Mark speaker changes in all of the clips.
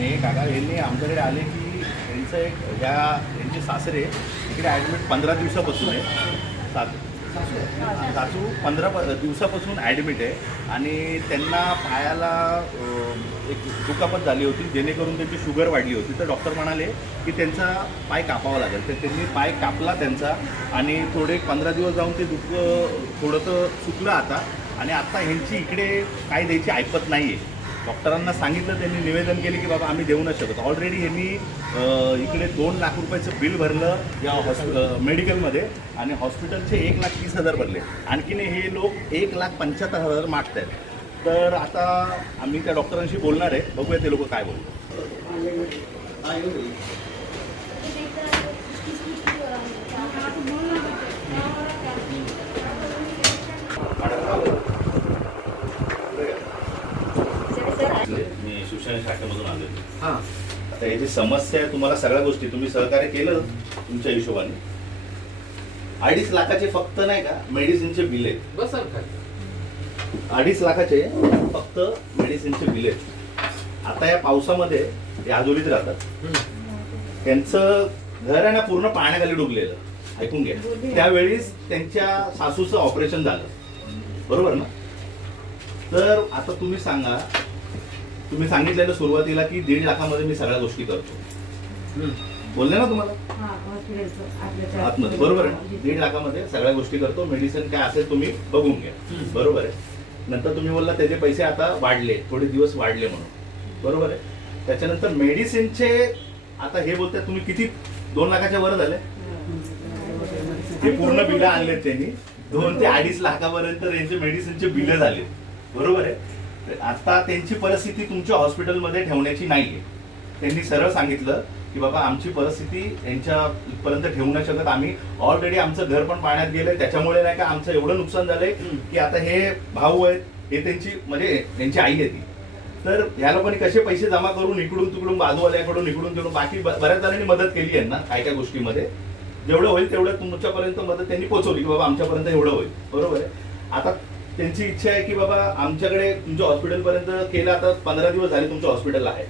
Speaker 1: आणि काका यांनी आमच्याकडे आले की यांचं एक ह्या यांचे सासरे इकडे ॲडमिट पंधरा दिवसापासून आहे. सात सासू पंधरा प दिवसापासून ॲडमिट आहे आणि त्यांना पायाला एक दुखापत झाली होती जेणेकरून त्यांची शुगर वाढली होती. तर डॉक्टर म्हणाले की त्यांचा पाय कापावा लागेल. तर त्यांनी पाय कापला त्यांचा आणि थोडे पंधरा दिवस जाऊन ते दुःख थोडंसं चुकलं आता. आणि आता ह्यांची इकडे काय द्यायची ऐपत नाही आहे डॉक्टरांना सांगितलं त्यांनी निवेदन केले की बाबा आम्ही देऊ नाही शकत. ऑलरेडी यांनी इकडे दोन लाख रुपयाचं बिल भरलं या हॉस्पिटल मेडिकलमध्ये आणि हॉस्पिटलचे एक लाख तीस हजार भरले. आणखीन हे लोक एक लाख पंच्याहत्तर हजार मागत आहेत तर आता आम्ही त्या डॉक्टरांशी बोलणार आहे. बघूया ते लोक काय बोलतात. you. शिवसेना शाखेमधून आलो
Speaker 2: हां.
Speaker 1: आता याची समस्या आहे तुम्हाला सगळ्या गोष्टी तुम्ही सहकार्य केलं तुमच्या हिशोबाने. अडीच लाखाचे फक्त नाही का मेडिसिनचे बिल आहेत.
Speaker 2: बसल खाली
Speaker 1: अडीच लाखाचे फक्त मेडिसिनचे बिल आहेत. आता या पावसामध्ये ते आजोलीत राहतात. त्यांचं घर आहे ना पूर्ण पाण्याखाली डुबलेलं. ऐकून घ्या. त्यावेळीस त्यांच्या सासूचं ऑपरेशन झालं. बरोबर ना? तर आता तुम्ही सांगा तुम्ही सांगितलेलं सुरुवातीला की दीड लाखामध्ये मी सगळ्या गोष्टी करतो. बोलले ना तुम्हाला? आतमध्ये बरोबर आहे. ना दीड लाखामध्ये सगळ्या गोष्टी करतो. मेडिसिन काय असेल तुम्ही बघून घ्या. बरोबर आहे. नंतर तुम्ही बोलला त्याचे पैसे आता वाढले. थोडे दिवस वाढले म्हणून. बरोबर आहे. त्याच्यानंतर मेडिसिनचे आता हे बोलतात तुम्ही किती? दोन लाखाच्या वर झाले? हे पूर्ण बिलं आणलेत त्यांनी. दोन ते अडीच लाखापर्यंत त्यांचे मेडिसिनचे बिलं झाले. बरोबर आहे. आता त्यांची परिस्थिती तुमच्या हॉस्पिटलमध्ये ठेवण्याची नाहीये. त्यांनी सरळ सांगितलं की बाबा आमची परिस्थिती यांच्या इथपर्यंत ठेवू नाही शकत. आम्ही ऑलरेडी आमचं घर पण पाण्यात गेलंय. त्याच्यामुळे नाही का आमचं एवढं नुकसान झालंय की आता हे भाऊ आहेत हे त्यांची म्हणजे त्यांची आई आहे ती. तर ह्या लोकांनी कसे पैसे जमा करून इकडून तिकडून बाजूवाल्याकडून इकडून तिकडून बाकी बऱ्याच जणांनी मदत केली आहे ना काय काय गोष्टीमध्ये. जेवढं होईल तेवढं तुमच्यापर्यंत मदत त्यांनी पोहोचवली की बाबा आमच्यापर्यंत एवढं होईल. बरोबर आहे? आता त्यांची इच्छा आहे की बाबा आमच्याकडे तुमच्या हॉस्पिटलपर्यंत केलं आता पंधरा दिवस झाले तुमच्या हॉस्पिटलला आहे.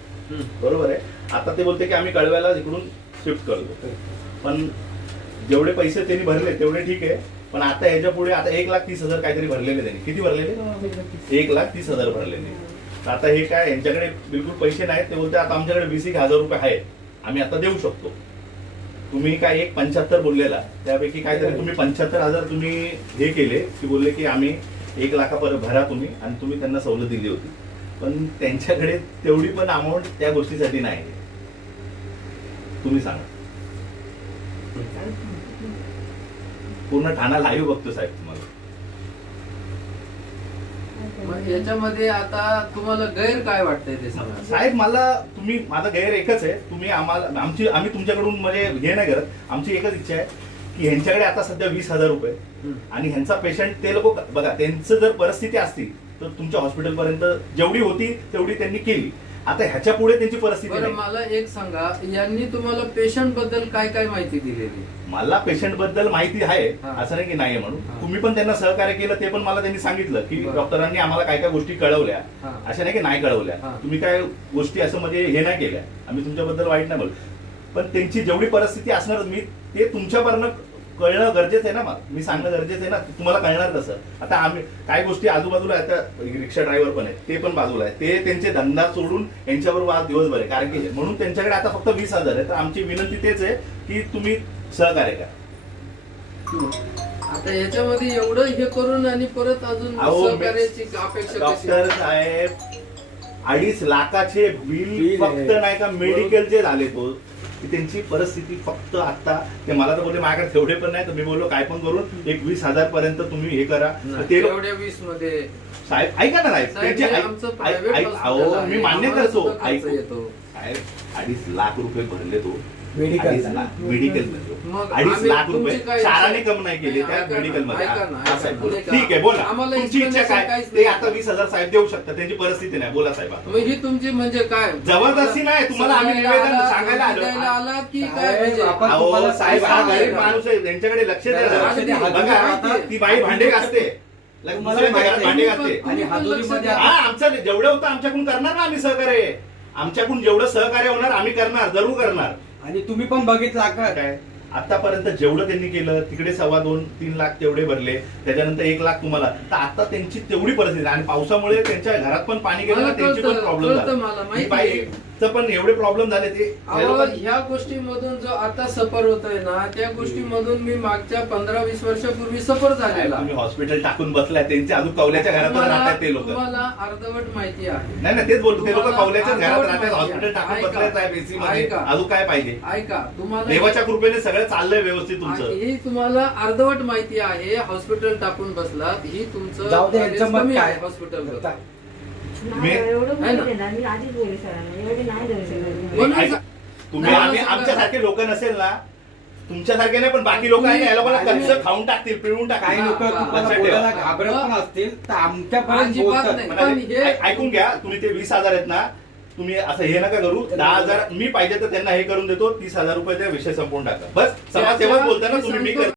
Speaker 1: बरोबर आहे? आता ते बोलते की आम्ही कळव्याला इकडून शिफ्ट करतो. पण जेवढे पैसे त्यांनी भरले तेवढे ठीक आहे. पण आता याच्यापुढे आता एक लाख तीस हजार काहीतरी भरलेले त्यांनी. किती भरलेले? एक लाख तीस हजार भरलेले. आता हे काय यांच्याकडे बिलकुल पैसे नाहीत. ते बोलते आता आमच्याकडे वीस एक हजार रुपये आहेत. आम्ही आता देऊ शकतो. तुम्ही काय एक पंच्याहत्तर बोललेला त्यापैकी काहीतरी तुम्ही पंच्याहत्तर हजार तुम्ही हे केले की बोलले की आम्ही एक लाखापर्यंत भरा तुम्ही आणि तुम्ही त्यांना सवलत दिली होती. पण त्यांच्याकडे तेवढी पण अमाऊंट त्या गोष्टीसाठी नाही. तुम्ही सांगा. पूर्ण ठाणा लाईव्ह बघतो साहेब तुम्हाला.
Speaker 2: मग याच्यामध्ये आता तुम्हाला गैर काय वाटतंय ते सांगा.
Speaker 1: साहेब मला तुम्ही माझा गैर एकच आहे. तुम्ही आम्हाला आमची आम्ही तुमच्याकडून म्हणजे हे नाही करत. आमची एकच इच्छा आहे. की ह्यांच्याकडे आता सध्या वीस हजार रुपये. आणि ह्यांचा पेशंट ते लोक बघा त्यांचं जर परिस्थिती असती तर तुमच्या हॉस्पिटलपर्यंत जेवढी होती तेवढी त्यांनी केली आता ह्याच्या पुढे त्यांची परिस्थिती
Speaker 2: मला एक सांगा यांनी तुम्हाला पेशंटबद्दल काय काय माहिती दिलेली
Speaker 1: मला पेशंटबद्दल माहिती आहे. असं नाही की नाही म्हणून. तुम्ही पण त्यांना सहकार्य केलं ते पण मला त्यांनी सांगितलं की. डॉक्टरांनी आम्हाला काय काय गोष्टी कळवल्या. अशा नाही की नाही कळवल्या. तुम्ही काय गोष्टी असं म्हणजे हे नाही केल्या आम्ही तुमच्याबद्दल वाईट नाही बोलत पण त्यांची जेवढी परिस्थिती असणार मी ते तुमच्यापर्यंत कळणं गरजेचं आहे ना मला. मी सांगणं गरजेचं आहे ना तुम्हाला कळणार कसं? आता आम्ही काय गोष्टी आजूबाजूला आता रिक्षा ड्रायव्हर पण आहेत ते पण बाजूला आहे ते त्यांचे धंदा सोडून यांच्यावर वाद दिवसभर आहे. कारण की म्हणून त्यांच्याकडे आता फक्त वीस हजार आहे तर आमची विनंती तेच आहे की तुम्ही सहकार्य करा.
Speaker 2: आता याच्यामध्ये एवढं हे करून आणि परत अजून सहकार्याची अपेक्षा
Speaker 1: डॉक्टर साहेब अडीच लाखाचे बिल. फक्त नाही का मेडिकलचे झाले तो. की त्यांची परिस्थिती फक्त आता ते मला तर बोलले माझ्याकडे तेवढे पण नाही तर मी बोललो काय पण करून एक वीस हजार पर्यंत तुम्ही हे करा ते
Speaker 2: एवढ्या वीसमध्ये
Speaker 1: साहेब ऐका ना साहेब त्यांचे
Speaker 2: हे
Speaker 1: ऐक- ऐक- ऐक- अहो. मी मान्य करतो
Speaker 2: सुद्धा खर्च
Speaker 1: ऐकू
Speaker 2: येतो.
Speaker 1: साहेब अडीच लाख रुपये भरले तो
Speaker 3: Medical.
Speaker 1: अडीच
Speaker 3: ला.
Speaker 1: लाख मेडिकल
Speaker 2: मग
Speaker 1: अडीच लाख रुपये. शाळाने कम नाही केले त्या
Speaker 2: मेडिकलमध्ये.
Speaker 1: हा. ठीक आहे बोला.
Speaker 2: आम्हाला
Speaker 1: तुमची इच्छा काय? ते. आता वीस हजार साहेब देऊ शकतात. त्यांची परिस्थिती नाही. बोला साहेब
Speaker 2: ही तुमची म्हणजे काय?
Speaker 1: जबरदस्ती नाही, तुम्हाला आम्ही
Speaker 2: सांगायला
Speaker 1: निवेदन
Speaker 2: आला-
Speaker 1: सांगायला आलो.
Speaker 2: सांगायला आलात की काय
Speaker 3: साहेब,
Speaker 2: म्हणजे?
Speaker 1: साहेब हा गरीब. माणूस आहे. त्यांच्याकडे लक्ष द्या. बघा ती बाई भांडे
Speaker 3: आहे.
Speaker 1: भांडे. हा आमचं जेवढं होतं आमच्याकडून करणार ना आम्ही सहकार्य. आमच्याकडून जेवढं सहकार्य होणार आम्ही करणार जरूर करणार.
Speaker 3: आणि तुम्ही पण बघितला का
Speaker 1: काय? आतापर्यंत जेवढं त्यांनी केलं तिकडे सव्वा दोन तीन लाख तेवढे भरले त्याच्यानंतर एक लाख तुम्हाला. तर आता त्यांची तेवढी परिस्थिती. आणि पावसामुळे त्यांच्या घरात पण पाणी गेलं ना त्यांची पण प्रॉब्लेम झाला. बाईचं पण एवढे प्रॉब्लेम झाले ते
Speaker 2: ह्या गोष्टीमधून जो आता सफर होतोय ना त्या गोष्टीमधून मी मागच्या पंधरा वीस वर्षापूर्वी सफर झालेला.
Speaker 1: तुम्ही हॉस्पिटल टाकून बसलाय त्यांचे अजून कवल्याच्या
Speaker 2: तुम्हाला
Speaker 1: राहतात ते लोक.
Speaker 2: तुम्हाला अर्धवट माहिती आहे.
Speaker 1: नाही नाही तेच बोलतो ते लोक
Speaker 2: तुम्हाला
Speaker 1: कवल्याच्याच घरात राहतात हॉस्पिटल. टाकून
Speaker 2: ऐका.
Speaker 1: बसल्याच आहे एसी मध्ये.
Speaker 2: ऐका.
Speaker 1: अजून काय पाहिजे?
Speaker 2: ऐका तुम्हाला
Speaker 1: देवाच्या कृपेने सगळं चाललंय व्यवस्थित तुमचं.
Speaker 2: ही तुम्हाला अर्धवट माहिती आहे हॉस्पिटल टाकून बसलात ही तुमचं कमी? आहे हॉस्पिटल
Speaker 1: मी-
Speaker 4: नाही, एवढं
Speaker 2: आहे ना?
Speaker 4: बोलले ना मी आधीच बोलले सरांना एवढे नाही देऊ शकत
Speaker 2: म्हणून
Speaker 1: ऐका, तुम्ही
Speaker 2: नाही,
Speaker 1: आम्ही
Speaker 2: असं
Speaker 1: आमच्यासारखे लोक नसेल ना तुमच्यासारखे नाही पण बाकी लोक आहे ना या लोकांना
Speaker 3: तुम्ही-
Speaker 1: कंस खाऊन टाकतील पिळून
Speaker 3: काही
Speaker 1: टाकतील
Speaker 3: लोक
Speaker 2: हा,
Speaker 3: तुम्हाला
Speaker 1: लक्षात
Speaker 3: बोलायला
Speaker 1: ठेवा.
Speaker 3: घाबरत पण असतील तर आमच्यापर्यंत
Speaker 2: अजिबात
Speaker 3: बोलतात
Speaker 2: नाही.
Speaker 1: पण
Speaker 2: पण हे-
Speaker 1: ऐ- ऐकून घ्या तुम्ही ते वीस हजार आहेत ना तुम्ही असं हे नका करू. दहा हजार मी पाहिजे तर त्यांना हे करून देतो तीस हजार रुपये विषय संपवून टाका. बस समाजसेवा बोलताना तुम्ही मी
Speaker 2: सांगतो-
Speaker 1: कर